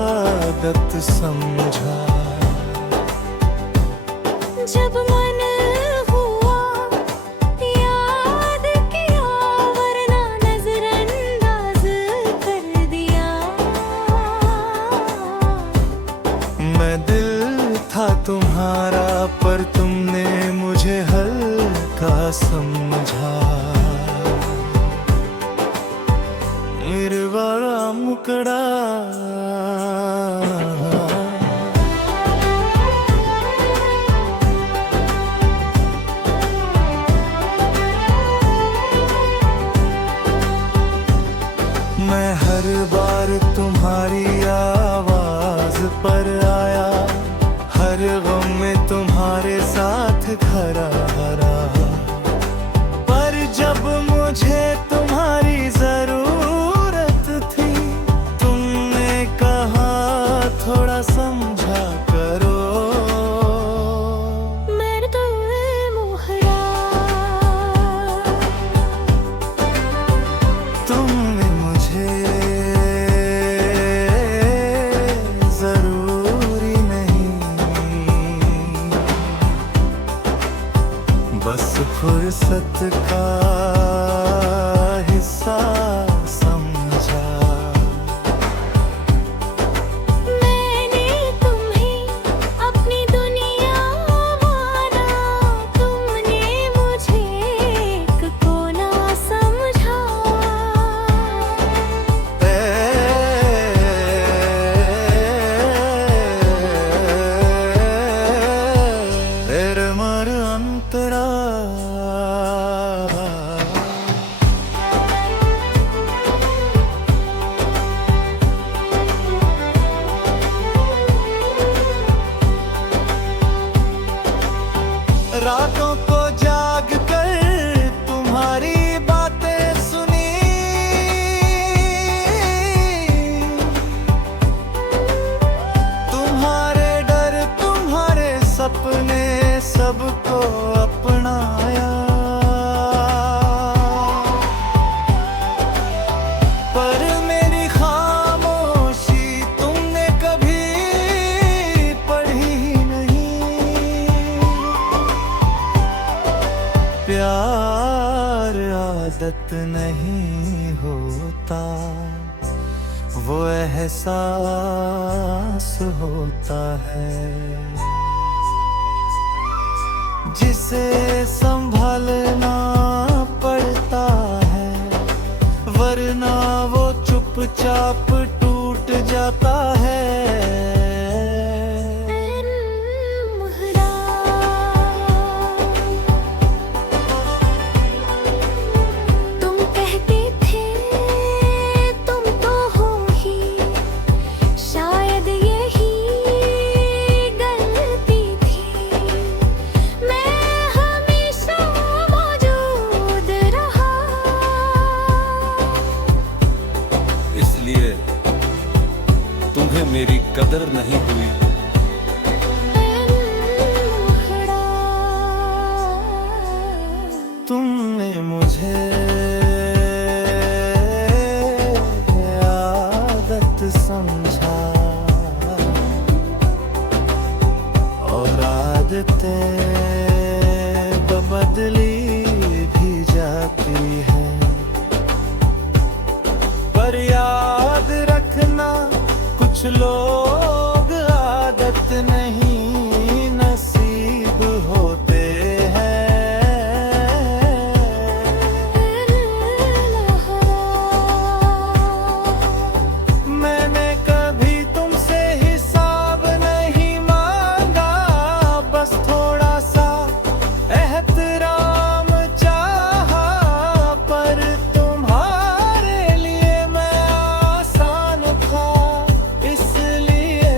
आदत समझा। जब मन हुआ याद किया, वरना नजरअंदाज कर दिया। मैं दिल था तुम्हारा पर तुमने मुझे हल्का समझा। मेरे बड़ा मुकड़ा मैं हर बार तुम्हारी आवाज पर आया, हर गम में तुम्हारे साथ खड़ा रहा। पर जब मुझे तुम्हारी जरूरत थी, तुमने कहा थोड़ा समझा करो। मैं तो मोहरा, तुमने मुझे जरूरी नहीं, बस फुर्सत का हिस्सा समझा। मैंने तुम्हें अपनी दुनिया माना, तुमने मुझे एक कोना समझा। तेरे मर अंतरा रातों को जाग कर तुम्हारी बातें सुनी, तुम्हारे डर तुम्हारे सपने सबको अपनाया। पर मेरी खामोशी तुमने कभी पढ़ी ही नहीं। प्यार आदत नहीं होता, वो एहसास होता है, जिसे संभालना पड़ता है, वरना वो चुपचाप टूट जाता है। तुम कहते थे तुम तो हो ही, शायद यही गलती थी। मैं हमेशा मौजूद रहा, इसलिए तुम्हें मेरी कदर नहीं हुई। तुमने मुझे आदत समझा, और आदतें बदली भी जाती हैं। पर याद रखना कुछ लोग आदत नहीं नसीब होते हैं। मैंने कभी तुमसे हिसाब नहीं मांगा, बस थोड़ा सा एहतराम चाहा। पर तुम्हारे लिए मैं आसान था, इसलिए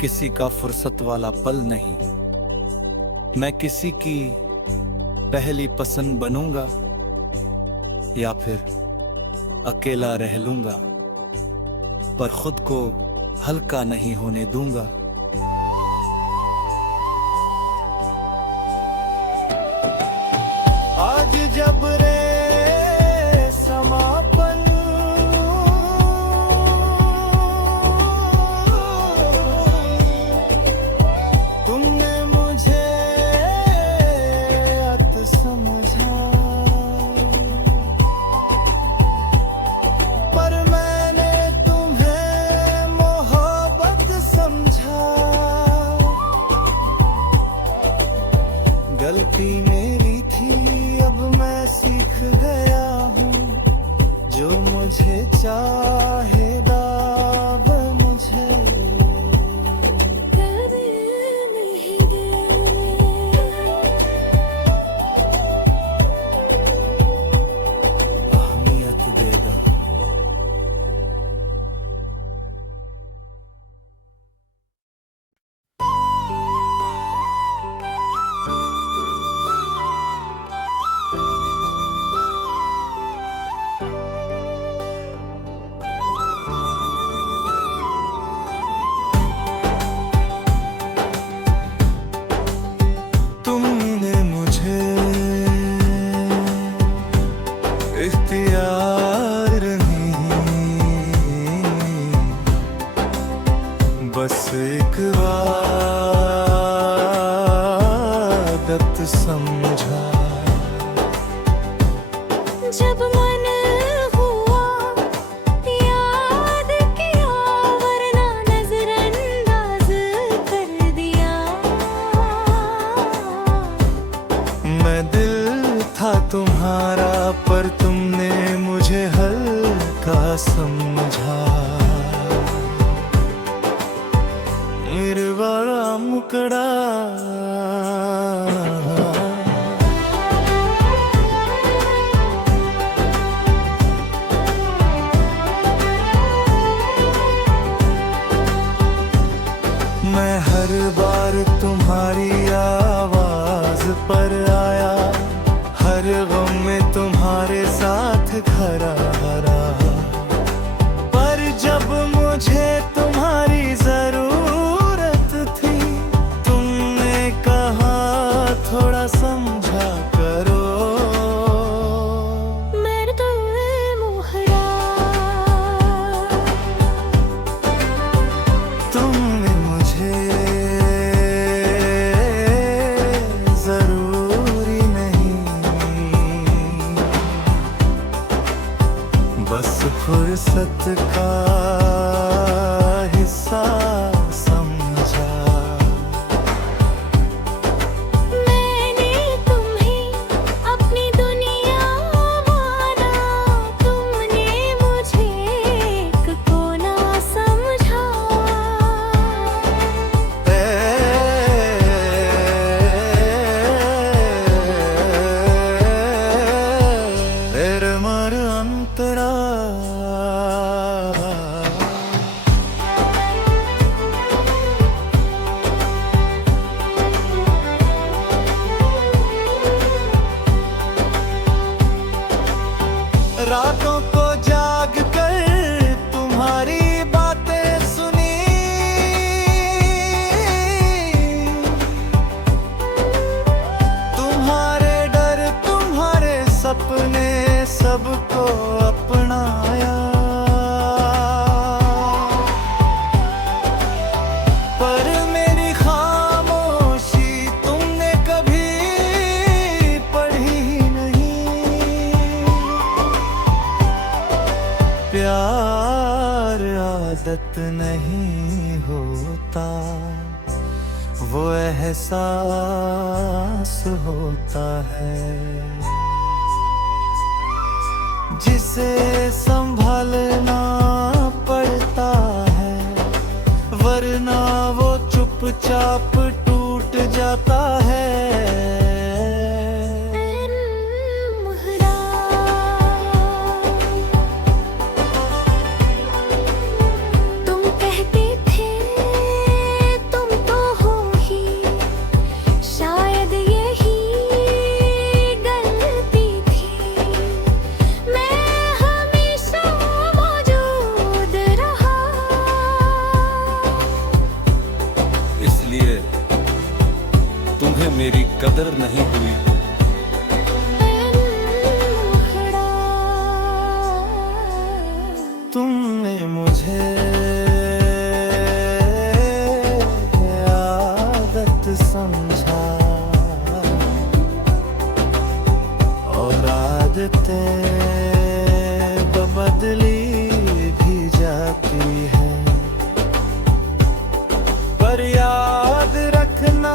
किसी का फुर्सत वाला पल नहीं। मैं किसी की पहली पसंद बनूंगा या फिर अकेला रह लूंगा, पर खुद को हल्का नहीं होने दूंगा। आज जब रे समापन तुमने मुझे अत समझा, पर मैंने तुम्हें मोहब्बत समझा। गलती मेरी थी, अब मैं सीख गया हूँ, जो मुझे चाहेगा वो मुझे। अहमियत देगा। तुमने मुझे इख्तियार नहीं, बस एक आदत समझा। जब मन हुआ याद किया, वरना नजरअंदाज कर दिया। मैं दिल था तुम्हारा, पर तुमने मुझे हल्का समझा। मेरे बड़ा मुकड़ा मैं हर बार तुम्हारी आवाज पर आया, हर गम में तुम्हारे साथ खड़ा रहा। पर जब मुझे तुम्हारी जरूरत थी, तुमने कहा थोड़ा समझा करो। मर्द मोहरा तुमने मुझे जरूरी नहीं, बस फुर्सत का हिस्सा समझा। मैंने तुम्हें अपनी दुनिया माना, तुमने मुझे एक कोना समझा। तेरे मर अंतरा रातों को जाग कर तुम्हारी बातें सुनी, तुम्हारे डर तुम्हारे सपने सबको अपनाया। पर मेरी खामोशी तुमने कभी पढ़ी ही नहीं। प्यार आदत नहीं होता, वो एहसास होता है, जिसे संभालना पड़ता है, वरना वो चुपचाप टूट जाता है। मोहरा तुम कहते थे तुम्हें मेरी कदर नहीं हुई। मुखड़ा तुमने मुझे आदत समझा और आदतें बदली भी जाती है, पर याद रखना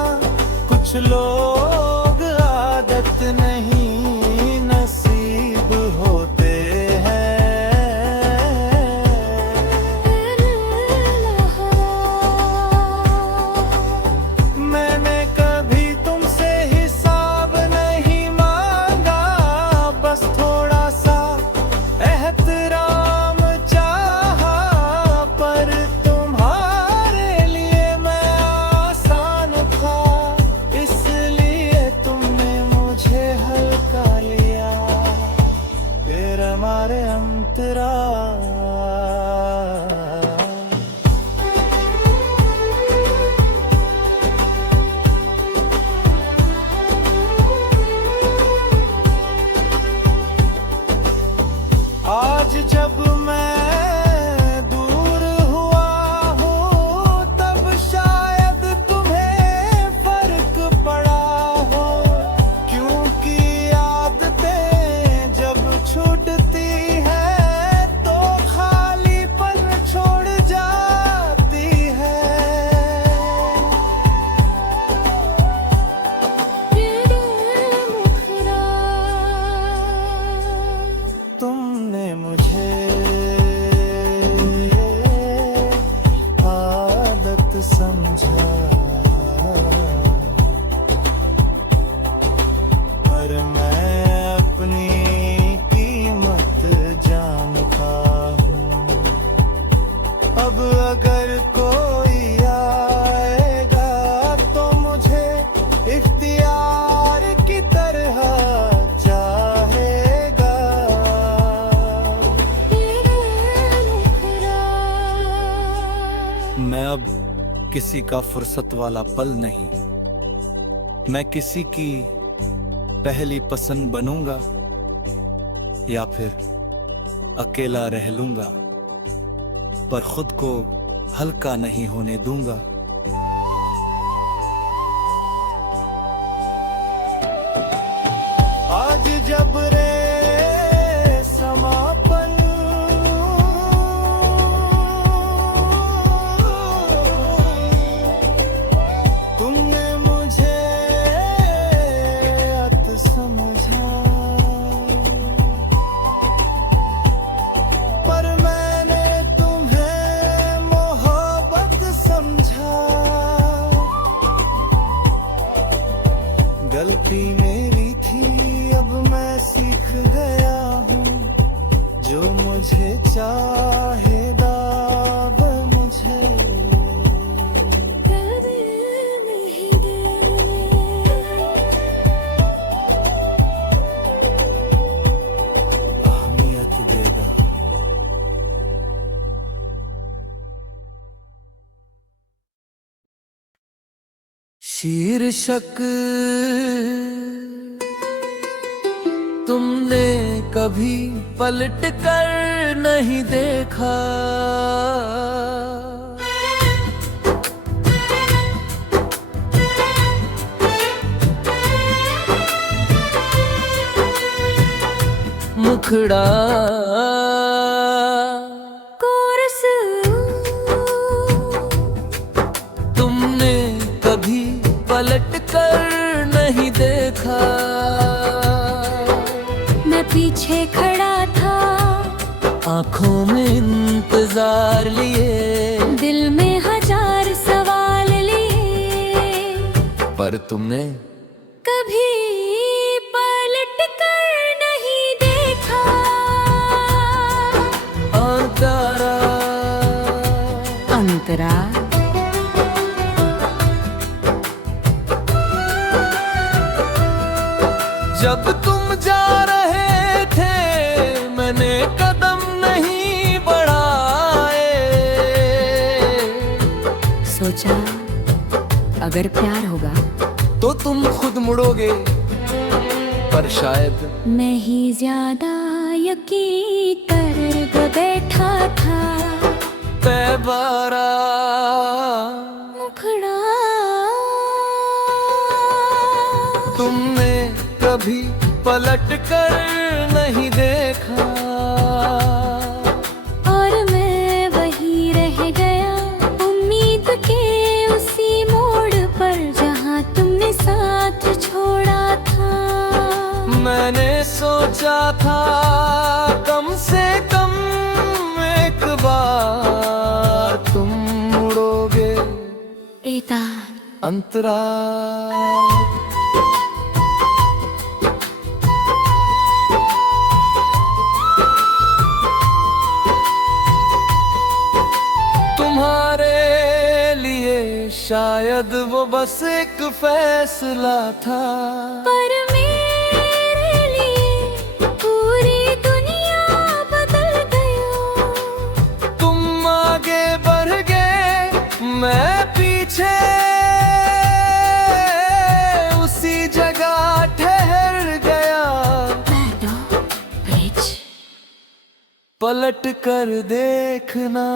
कुछ लोग आदत नहीं नसीब होते हैं। मैंने कभी तुमसे हिसाब नहीं मांगा, बस थोड़ा सा एहतराम चाहा, पर तुम्हारे लिए मैं आसान था, इसलिए तुमने मुझे हल्का लिया, फिर हमारे अंतरा। आज जब मैं दूर हुआ हूँ, तब शायद तुम्हें फर्क पड़ा हो, क्योंकि आदतें जब छूटती है तो खालीपन छोड़ जाती है। मुखड़ा तुमने मुझे आदत समझा, पर मैं अपनी कीमत जानता हूँ। अब अगर कोई आएगा तो मुझे इख्तियार की तरह चाहेगा। मैं अब किसी का फुर्सत वाला पल नहीं, मैं किसी की पहली पसंद बनूंगा या फिर अकेला रह लूंगा, पर खुद को हल्का नहीं होने दूंगा। आज जब रे समापन तुमने मुझे अत समझा, पर मैंने तुम्हें मोहब्बत समझा। गलती मेरी थी, अब मैं सीख गया हूँ, जो मुझे चाहेगा वो मुझे। अहमियत देगा। शीर्षक तुमने कभी पलट कर नहीं देखा, मुखड़ा कोरस तुमने कभी पलट कर नहीं देखा। मैं पीछे खड़ा था, आंखों में इंतजार लिए, दिल में हजार सवाल लिए, पर तुमने कभी पलट कर नहीं देखा। अंतरा अंतरा जब तुम जा रहे थे मैंने कदम नहीं बढ़ाए, सोचा अगर प्यार होगा तो तुम खुद मुड़ोगे, पर शायद मैं ही ज्यादा यकीन कर बैठा था। तैबारा मुखड़ा तुमने कभी पलट कर नहीं देखा, और मैं वही रह गया उम्मीद के उसी मोड़ पर जहाँ तुमने साथ छोड़ा था। मैंने सोचा था कम से कम एक बार तुम मुड़ोगे। एता अंतराल तुम्हारे लिए शायद वो बस एक फैसला था, पर मेरे लिए पूरी दुनिया बदल गई। तुम आगे बढ़ गए, मैं पीछे उसी जगह ठहर गया। पलट कर देखना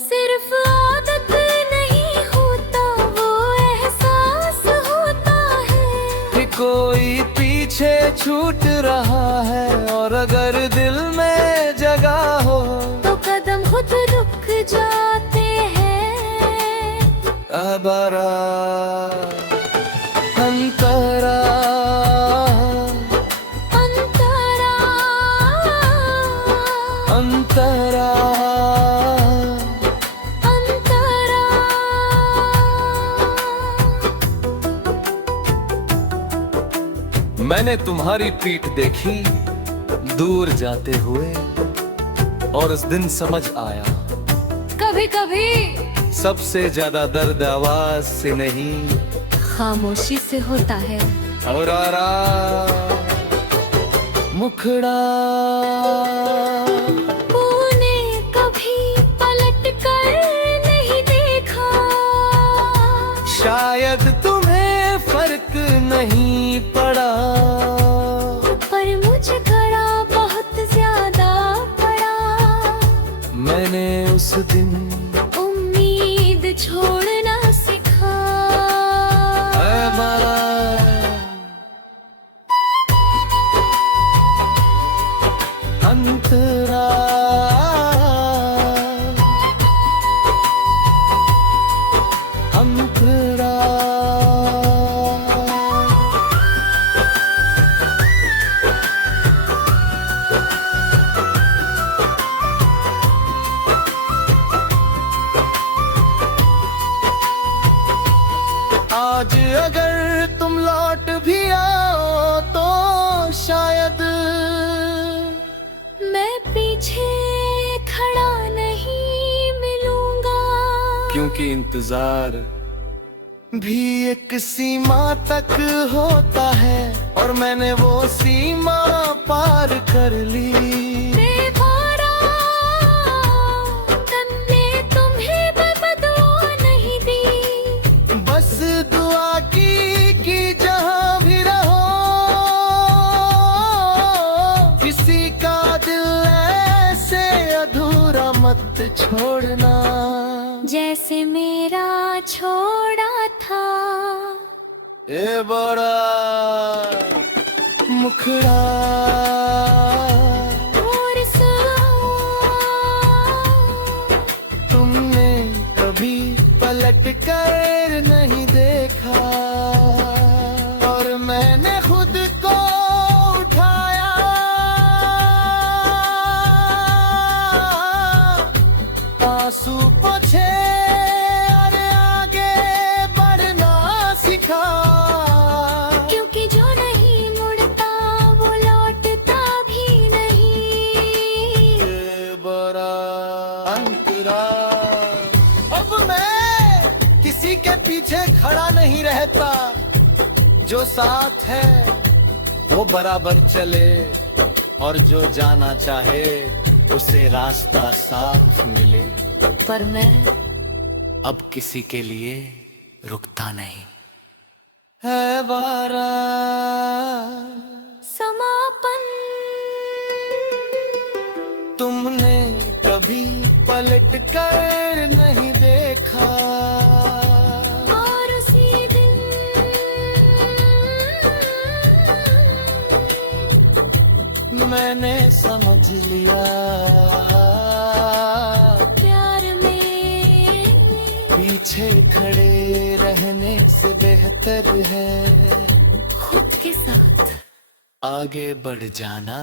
सिर्फ आदत नहीं होता, वो एहसास होता है कि कोई पीछे छूट रहा है, और अगर दिल में जगह हो तो कदम खुद रुक जाते हैं। अबरा अंतरा अंतरा अंतरा अंतरा मैंने तुम्हारी पीठ देखी दूर जाते हुए, और उस दिन समझ आया कभी कभी सबसे ज्यादा दर्द आवाज से नहीं, खामोशी से होता है। और आरा मुखड़ा तूने कभी पलट कर नहीं देखा, शायद तुम्हें फर्क नहीं पड़ा, पर मुझे खड़ा बहुत ज्यादा पड़ा। मैंने उस दिन उम्मीद छोड़ना सिखा। हमारा अंतरा अंतरा आज अगर तुम लौट भी आओ तो शायद मैं पीछे खड़ा नहीं मिलूंगा, क्योंकि इंतजार भी एक सीमा तक होता है, और मैंने वो सीमा पार कर ली। बेवारा तन ने तुम्हें बदुआ नहीं दी, बस दुआ की कि जहां भी रहो किसी का दिल ऐसे अधूरा मत छोड़ना, जैसे मेरा छोड़ा था। ए बड़ा मुखड़ा और सुनो, तुमने कभी पलट कर नहीं देखा, और मैंने खुद को उठाया, आंसू पोंछे और आगे बढ़ना सिखा, क्योंकि जो नहीं मुड़ता वो लौटता भी नहीं। ये बड़ा अंतरा अब मैं किसी के पीछे खड़ा नहीं रहता, जो साथ है वो बराबर चले, और जो जाना चाहे उसे रास्ता साथ मिले, पर मैं अब किसी के लिए रुकता नहीं। है वारा। समापन तुमने कभी पलट कर नहीं देखा, और उसी दिन मैंने समझ लिया प्यार में पीछे खड़े रहने से बेहतर है खुद के साथ आगे बढ़ जाना।